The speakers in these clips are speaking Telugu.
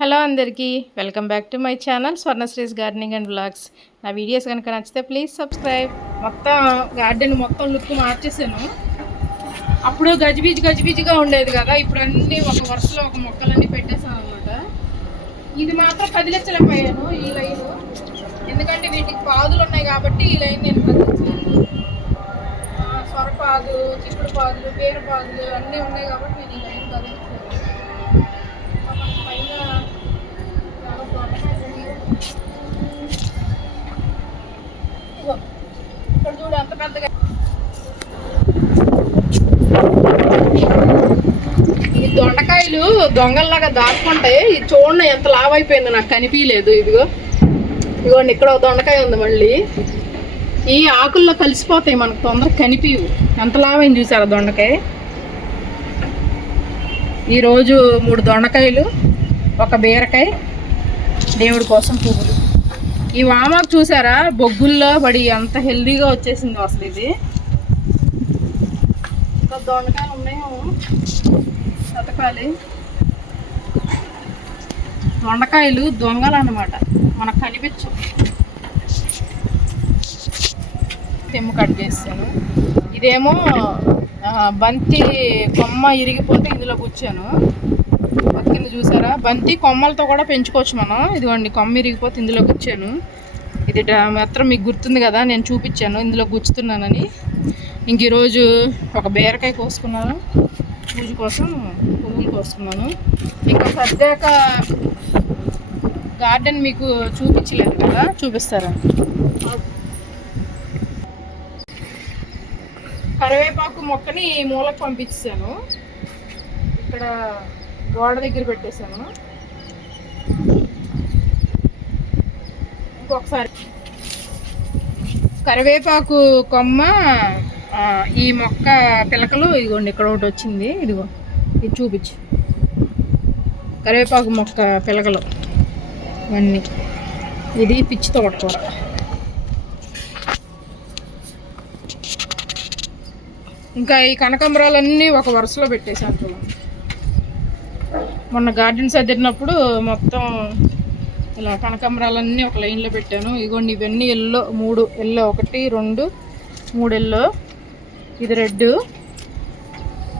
హలో అందరికీ welcome back to my channel Swarnasri's gardening and vlogs. నా వీడియోస్ కనుక నచ్చితే ప్లీజ్ సబ్స్క్రైబ్. మొత్తం గార్డెన్ మొత్తం లుక్ మార్చేసాను. అప్పుడు గజిబిజిగా ఉండేది కదా, ఇప్పుడు అన్నీ ఒక వరుసలో ఒక మొక్కలన్నీ పెట్టేసాను అనమాట. ఇది మాత్రం కదిలించలేకపోయాను ఈ లైన్, ఎందుకంటే వీటికి పాదులు ఉన్నాయి కాబట్టి ఈ లైన్ నేను కదిలించలేను. సొరపాదు, చిక్కుడు పాదులు, బీర పాదులు అన్నీ ఉన్నాయి కాబట్టి నేను ఈ లైన్ కదిలించలేను. ఇక్కడ చూడు ఎంత పెద్దగా ఈ దొండకాయలు దొంగల్లాగా దాచుకుంటాయి. ఇది చూడండి ఎంత లావ్ అయిపోయిందో, నాకు కనిపించలేదు. ఇదిగోండి ఇక్కడ ఒక దొండకాయ ఉంది. మళ్ళీ ఈ ఆకుల్లో కలిసిపోతాయి, మనకు తొందరగా కనిపించవు. ఎంత లావైంది చూసారా దొండకాయ. ఈరోజు 3 దొండకాయలు, ఒక బీరకాయ, దేవుడి కోసం పువ్వులు. ఈ వామాకు చూసారా బొగ్గుల్లో పడి ఎంత హెల్దీగా వచ్చేసింది అసలు. ఇది ఇంకా దొండకాయలు ఉన్నాయేమో, సతకాలి. దొండకాయలు దొంగలు అన్నమాట, మనకు కనిపించు. తెమ్ము కట్ చేస్తాను. ఇదేమో బంతి కొమ్మ ఇరిగిపోతే ఇందులో కూర్చాను. కింద చూసారా, బంతి కొమ్మలతో కూడా పెంచుకోవచ్చు మనం. ఇదిగోండి కొమ్మ ఇరిగిపోతే ఇందులో గుచ్చాను. ఇది మాత్రం మీకు గుర్తుంది కదా, నేను చూపించాను ఇందులో గుచ్చుతున్నానని. ఇంక ఈరోజు ఒక బీరకాయ కోసుకున్నాను, పూజ కోసం పువ్వులు కోసుకున్నాను. ఇంకా సర్దాక గార్డెన్ మీకు చూపించలేదు కదా, చూపిస్తారా. కరివేపాకు మొక్కని మూలకు పంపించాను, ఇక్కడ గోడ దగ్గర పెట్టేశాను. ఇంకొకసారి కరివేపాకు కొమ్మ, ఈ మొక్క పిలకలు ఇదిగోండి ఇక్కడ ఒకటి వచ్చింది. ఇదిగో ఇది చూపించు, కరివేపాకు మొక్క పిలకలు ఇవన్నీ. ఇది పిచ్చి తోటకూర. ఇంకా ఈ కనకాంబరాలన్నీ ఒక వరుసలో పెట్టేశాను చూడండి. మొన్న గార్డెన్ సర్దినప్పుడు మొత్తం ఇలా కనకాంబరాలన్నీ ఒక లైన్లో పెట్టాను. ఇదిగోండి ఇవన్నీ ఎల్లో, 3 ఎల్లో, 1 2 3 ఎల్లో, ఇది రెడ్,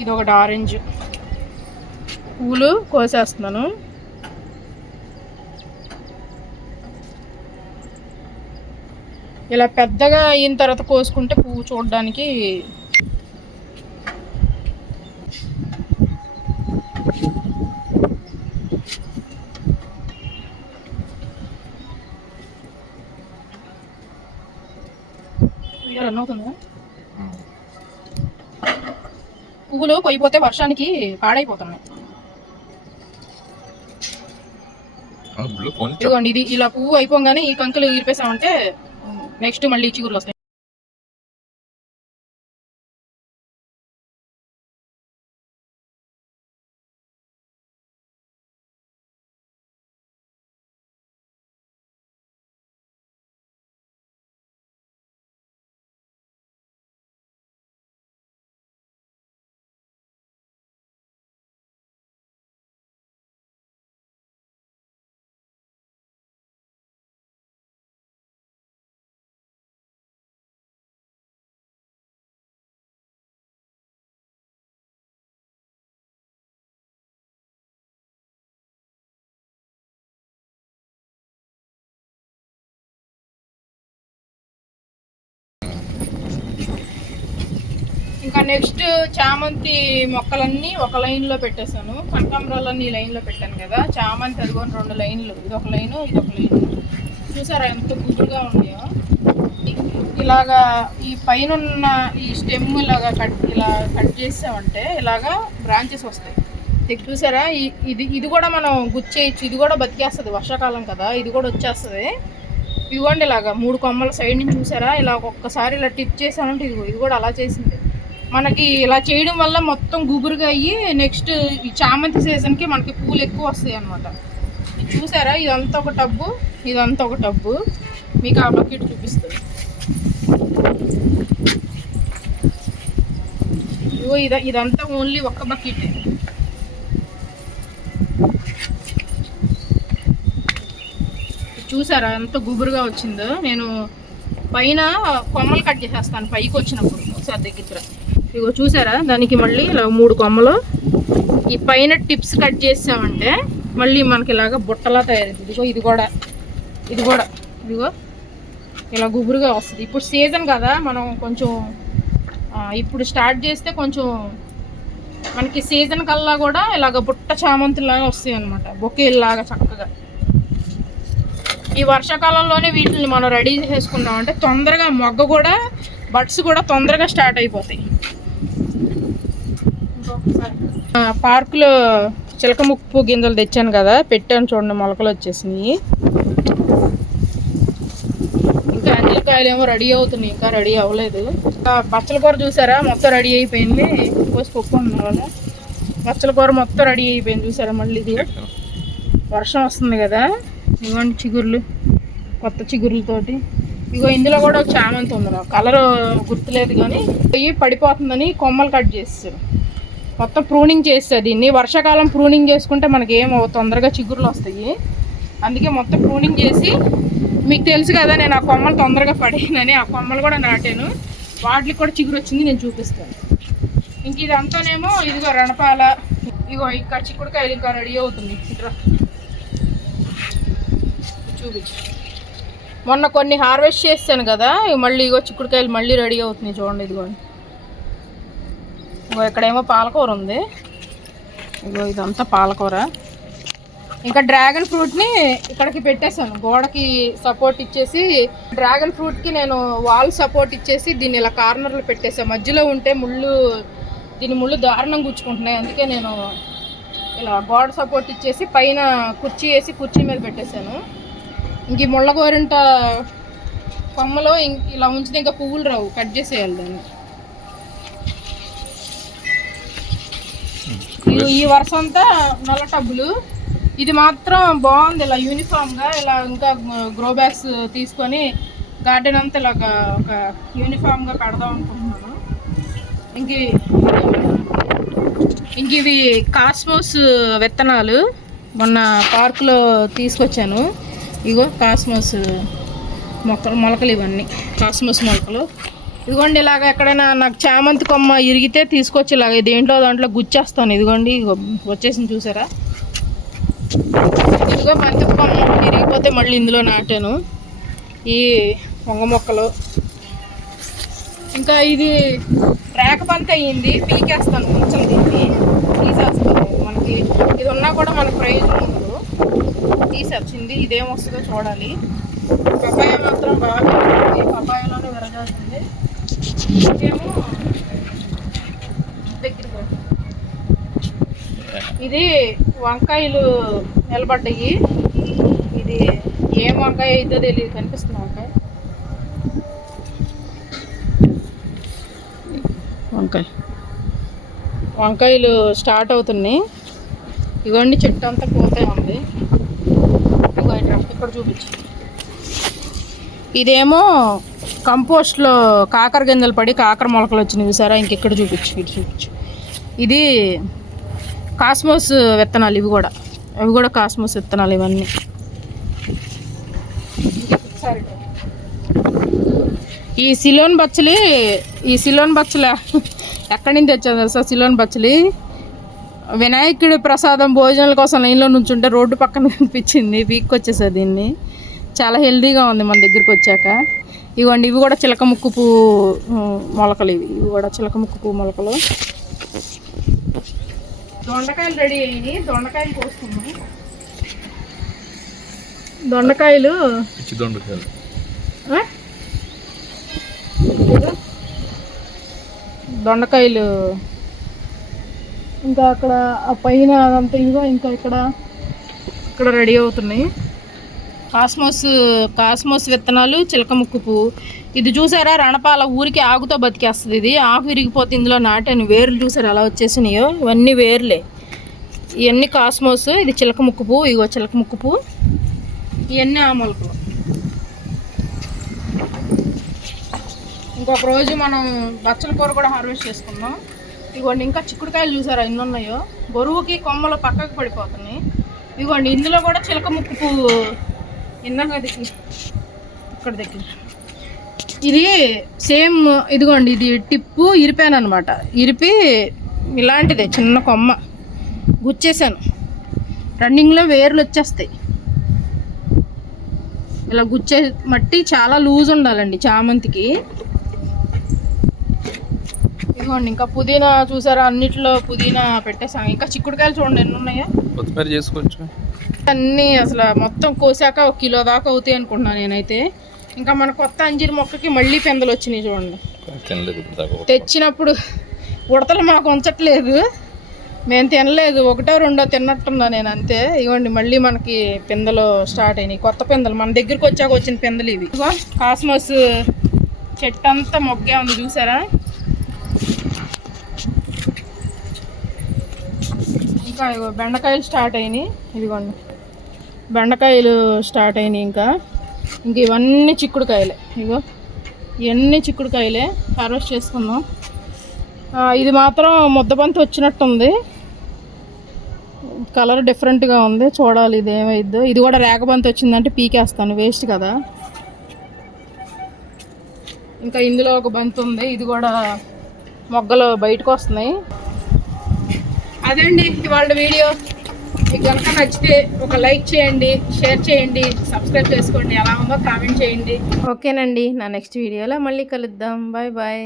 ఇది ఒకటి ఆరెంజ్. పువ్వులు కోసేస్తున్నాను. ఇలా పెద్దగా అయిన తర్వాత కోసుకుంటే పువ్వు చూడడానికి అవుతుందా. పువ్వులు కొయ్యిపోతే వర్షానికి పాడైపోతున్నాయి. ఇదిగోండి ఇది ఇలా పువ్వు అయిపోగానే ఈ కంకులు ఇరిపేసామంటే నెక్స్ట్ మళ్ళీ చిగురులు వస్తాయి. ఇంకా నెక్స్ట్ చామంతి మొక్కలన్నీ ఒక లైన్లో పెట్టేశాను. కనకాంబరాలన్నీ ఈ లైన్లో పెట్టాను కదా. చామంతి అదిగోని 2 లైన్లు, ఇది ఒక లైను, ఇది ఒక లైను. చూసారా ఎంత గుడ్డుగా ఉన్నాయో. ఇలాగా ఈ పైన ఈ స్టెమ్ ఇలాగా ఇలా కట్ చేసామంటే ఇలాగా బ్రాంచెస్ వస్తాయి. చూసారా, ఇది కూడా మనం గుచ్చేయచ్చు. ఇది కూడా బతికేస్తుంది, వర్షాకాలం కదా, ఇది కూడా వచ్చేస్తుంది. ఇదిగోండి ఇలాగా 3 కొమ్మల సైడ్ నుంచి చూసారా, ఇలా ఒక్కసారి ఇలా టిప్ చేసామంటే ఇది కూడా అలా చేసింది. మనకి ఇలా చేయడం వల్ల మొత్తం గుబురుగా అయ్యి నెక్స్ట్ ఈ చామంతి సీజన్కి మనకి పూలు ఎక్కువ వస్తాయి అన్నమాట. చూసారా, ఇదంతా ఒక టబ్బు, ఇదంతా ఒక టబ్బు. మీకు ఆ బకెట్ చూపిస్తుంది. ఇదంతా ఓన్లీ ఒక్క బకెట్. చూసారా ఎంత గుబురుగా వచ్చిందో. నేను పైన కొమ్మలు కట్ చేసేస్తాను పైకి వచ్చినప్పుడు. ఒకసారి దగ్గర ఇగో చూసారా, దానికి మళ్ళీ ఇలా 3 కొమ్మలు ఈ పైన టిప్స్ కట్ చేసామంటే మళ్ళీ మనకి ఇలాగ బుట్టలా తయారైంది. ఇదిగో ఇది కూడా ఇదిగో ఇలా గుబురుగా వస్తుంది. ఇప్పుడు సీజన్ కదా, మనం కొంచెం ఇప్పుడు స్టార్ట్ చేస్తే కొంచెం మనకి సీజన్ కల్లా కూడా ఇలాగ బుట్ట చామంతిలాగా వస్తాయి అన్నమాట, బొకేలాగా చక్కగా. ఈ వర్షాకాలంలోనే వీటిని మనం రెడీ చేసుకున్నాం అంటే తొందరగా మొగ్గ కూడా, బడ్స్ కూడా తొందరగా స్టార్ట్ అయిపోతాయి. పార్కులో చిలక ముక్కు గింజలు తెచ్చాను కదా, పెట్టాను చూడండి, మొలకలు వచ్చేసినాయి. ఇంకా అంజలికాయలు ఏమో రెడీ అవుతున్నాయి, ఇంకా రెడీ అవ్వలేదు. బచ్చల కూర చూసారా మొత్తం రెడీ అయిపోయింది. కోసి పప్పు ఉన్నా కదా, బచ్చల కూర మొత్తం రెడీ అయిపోయింది చూసారా. మళ్ళీ ఇది వర్షం వస్తుంది కదా, ఇవ్వండి చిగుర్లు, కొత్త చిగుర్లతోటి. ఇగో ఇందులో కూడా ఒక చామంతి ఉంది, నాకు కలర్ గుర్తులేదు కానీ పడిపోతుందని కొమ్మలు కట్ చేస్తారు. మొత్తం ప్రూనింగ్ చేస్తుంది దీన్ని. వర్షాకాలం ప్రూనింగ్ చేసుకుంటే మనకి ఏమో తొందరగా చిగుర్లు వస్తాయి, అందుకే మొత్తం ప్రూనింగ్ చేసి. మీకు తెలుసు కదా నేను ఆ కొమ్మలు తొందరగా పడేనని, ఆ కొమ్మలు కూడా నాటాను, వాటికి కూడా చిగురు వచ్చింది, నేను చూపిస్తాను. ఇంక ఇదంతానేమో ఇదిగో రణపాల, ఇగో ఇక్కడ చిక్కుడుకాయలు ఇంకా రెడీ అవుతుంది. ఇట్లా చూపించు, మొన్న కొన్ని హార్వెస్ట్ చేస్తాను కదా, మళ్ళీ ఇగో చిక్కుడుకాయలు మళ్ళీ రెడీ అవుతున్నాయి చూడండి. ఇదిగోండి, ఇగో ఇక్కడేమో పాలకూర ఉంది, ఇగో ఇదంతా పాలకూర. ఇంకా డ్రాగన్ ఫ్రూట్ని ఇక్కడికి పెట్టేశాను, గోడకి సపోర్ట్ ఇచ్చేసి. డ్రాగన్ ఫ్రూట్కి నేను వాల్ సపోర్ట్ ఇచ్చేసి దీన్ని ఇలా కార్నర్లో పెట్టేసాను. మధ్యలో ఉంటే దీని ముళ్ళు దారుణం గుచ్చుకుంటున్నాయి, అందుకే నేను ఇలా గోడ సపోర్ట్ ఇచ్చేసి పైన కుర్చీ వేసి కుర్చీ మీద పెట్టేశాను. ఇంక ఈ ముళ్ళ గోరింట కొమ్మలో ఇలా ఉంచితే ఇంకా పువ్వులు రావు, కట్ చేసేయాలి దాన్ని. ఈ వరుస అంతా నల్ల టబ్బులు. ఇది మాత్రం బాగుంది, ఇలా యూనిఫామ్గా ఇలా ఇంకా గ్రో బ్యాగ్స్ తీసుకొని గార్డెన్ అంతా ఇలాగ ఒక యూనిఫామ్గా పెడదాం అనుకుంటున్నాను. ఇంక ఇవి కాస్మోస్ విత్తనాలు మొన్న పార్కులో తీసుకొచ్చాను. ఇగో కాస్మోస్ మొలకలు, ఇవన్నీ కాస్మోస్ మొలకలు. ఇదిగోండి, ఇలాగ ఎక్కడైనా నాకు చామంతి కొమ్మ ఇరిగితే తీసుకొచ్చి ఇలాగ దాంట్లో గుచ్చేస్తాను. ఇదిగోండి వచ్చేసింది చూసారా. ఇదిగో బంతి కొమ్మ ఇరిగిపోతే మళ్ళీ ఇందులో నాటాను ఈ వంగ మొక్కలు. ఇంకా ఇది రేకబంతి అయ్యింది, పీకేస్తాను కొంచెం, దీన్ని తీసేస్తాను. మనకి ఇది ఉన్నా కూడా మనకు ప్రయోజనం ఉండదు, తీసేచ్చింది. ఇదేమొస్తుందో చూడాలి. పపాయ మాత్రం బాగా పపాయలోనే విరగాల్సింది. ఇదేమో దగ్గర ఇది వంకాయలు నిలబడ్డాయి. ఇది ఏం వంకాయ అయితే తెలియదు, కనిపిస్తుంది వంకాయలు స్టార్ట్ అవుతున్నాయి. ఇవన్నీ చెట్టు అంతా పోతే ఉంది. ఇక్కడ చూపించు, ఇదేమో కంపోస్ట్లో కాకర గింజలు పడి కాకర మొలకలు వచ్చినాయి చూసారా. ఇంకెక్కడ చూపించు, ఇటు చూపించు. ఇది కాస్మోస్ విత్తనాలు, అవి కూడా కాస్మోస్ విత్తనాలు ఇవన్నీ. ఈ సిలోన్ బచ్చలి ఎక్కడి నుంచి తెచ్చాను తెలుసా? సిలోన్ బచ్చలి వినాయకుడి ప్రసాదం భోజనాల కోసం లైన్లో నుంచుంటే రోడ్డు పక్కన కనిపించింది, పీక్కొచ్చేసా దీన్ని. చాలా హెల్తీగా ఉంది మన దగ్గరికి వచ్చాక. ఇవ్వండి, ఇవి కూడా చిలక ముక్కు పువ్వు మొలకలు, ఇవి కూడా చిలక ముక్కు పువ్వు మొలకలు. దొండకాయలు రెడీ అయ్యి దొండకాయలు కోసుకున్నాం. దొండకాయలు ఇంకా అక్కడ ఆ పైన అదంతా ఇదిగో ఇంకా ఇక్కడ రెడీ అవుతున్నాయి. కాస్మోస్ విత్తనాలు, చిలక ముక్కు పువ్వు. ఇది చూసారా, రణపాల ఊరికి ఆకుతో బతికేస్తుంది. ఇది ఆకు విరిగిపోతే ఇందులో నాటాను. వేర్లు చూసారా అలా వచ్చేసినాయో, ఇవన్నీ వేర్లే. ఇవన్నీ కాస్మోస్, ఇది చిలక ముక్కు పువ్వు. ఇగో చిలక ముక్కు పువ్వు, ఇవన్నీ ఆ మొలకలు. ఇంకొక రోజు మనం బచ్చల కూర కూడా హార్వెస్ట్ చేసుకున్నాం. ఇదిగోండి, ఇంకా చిక్కుడుకాయలు చూసారా ఎన్ని ఉన్నాయో. బరువుకి కొమ్మలు పక్కకు పడిపోతున్నాయి. ఇదిగోండి, ఇందులో కూడా చిలక ముక్కు పువ్వు ఇందాక దగ్గర ఇక్కడ దగ్గర ఇది సేమ్ ఇదిగోండి, ఇది టిప్పు ఇరిపాను అనమాట. ఇరిపి ఇలాంటిదే చిన్న కొమ్మ గుచ్చేసాను. రన్నింగ్లో వేర్లు వచ్చేస్తాయి. ఇలా గుచ్చే మట్టి చాలా లూజ్ ఉండాలండి చామంతికి. ఇదిగోండి ఇంకా పుదీనా చూసారా, అన్నిట్లో పుదీనా పెట్టేసాం. ఇంకా చిక్కుడుకాయలు చూడండి ఎన్ని ఉన్నాయో. కొత్తిమీర చేసుకోవచ్చు. అన్నీ అసలు మొత్తం కోసాక 1 కిలో దాకా అవుతాయి అనుకుంటున్నాను నేనైతే. ఇంకా మన కొత్త అంజీరు మొక్కకి మళ్ళీ పెందలు వచ్చినాయి చూడండి. తెచ్చినప్పుడు ఉడతలు మాకు ఉంచట్లేదు, మేము తినలేదు, 1, 2 తిన్నట్టున్నా నేను అంతే. ఇవ్వండి మళ్ళీ మనకి పిందలు స్టార్ట్ అయినాయి, కొత్త పిందలు మన దగ్గరికి వచ్చాక వచ్చిన పిందలు ఇవి. కాస్మోస్ చెట్టు అంతా మొగ్గే ఉంది చూసారా. ఇంకా బెండకాయలు స్టార్ట్ అయినాయి. ఇదిగోండి బెండకాయలు స్టార్ట్ అయినాయి. ఇంకా ఇవన్నీ చిక్కుడుకాయలే. ఇగో ఇవన్నీ చిక్కుడుకాయలే హార్వెస్ట్ చేసుకుందాం. ఇది మాత్రం ముద్దబంతి వచ్చినట్టుంది, కలర్ డిఫరెంట్గా ఉంది. చూడాలి ఇది ఏమైద్దో. ఇది కూడా రేగబంతి వచ్చిందంటే పీకేస్తాను, వేస్ట్ కదా. ఇంకా ఇందులో ఒక బంతి ఉంది, ఇది కూడా మొగ్గలు బయటకు వస్తున్నాయి. అదండి ఇవాళ వీడియో. మీకు కనుక నచ్చితే ఒక లైక్ చేయండి, షేర్ చేయండి, సబ్స్క్రైబ్ చేసుకోండి. ఎలా ఉందో కామెంట్ చేయండి. ఓకేనండి, నా నెక్స్ట్ వీడియోలో మళ్ళీ కలుద్దాం. Bye bye.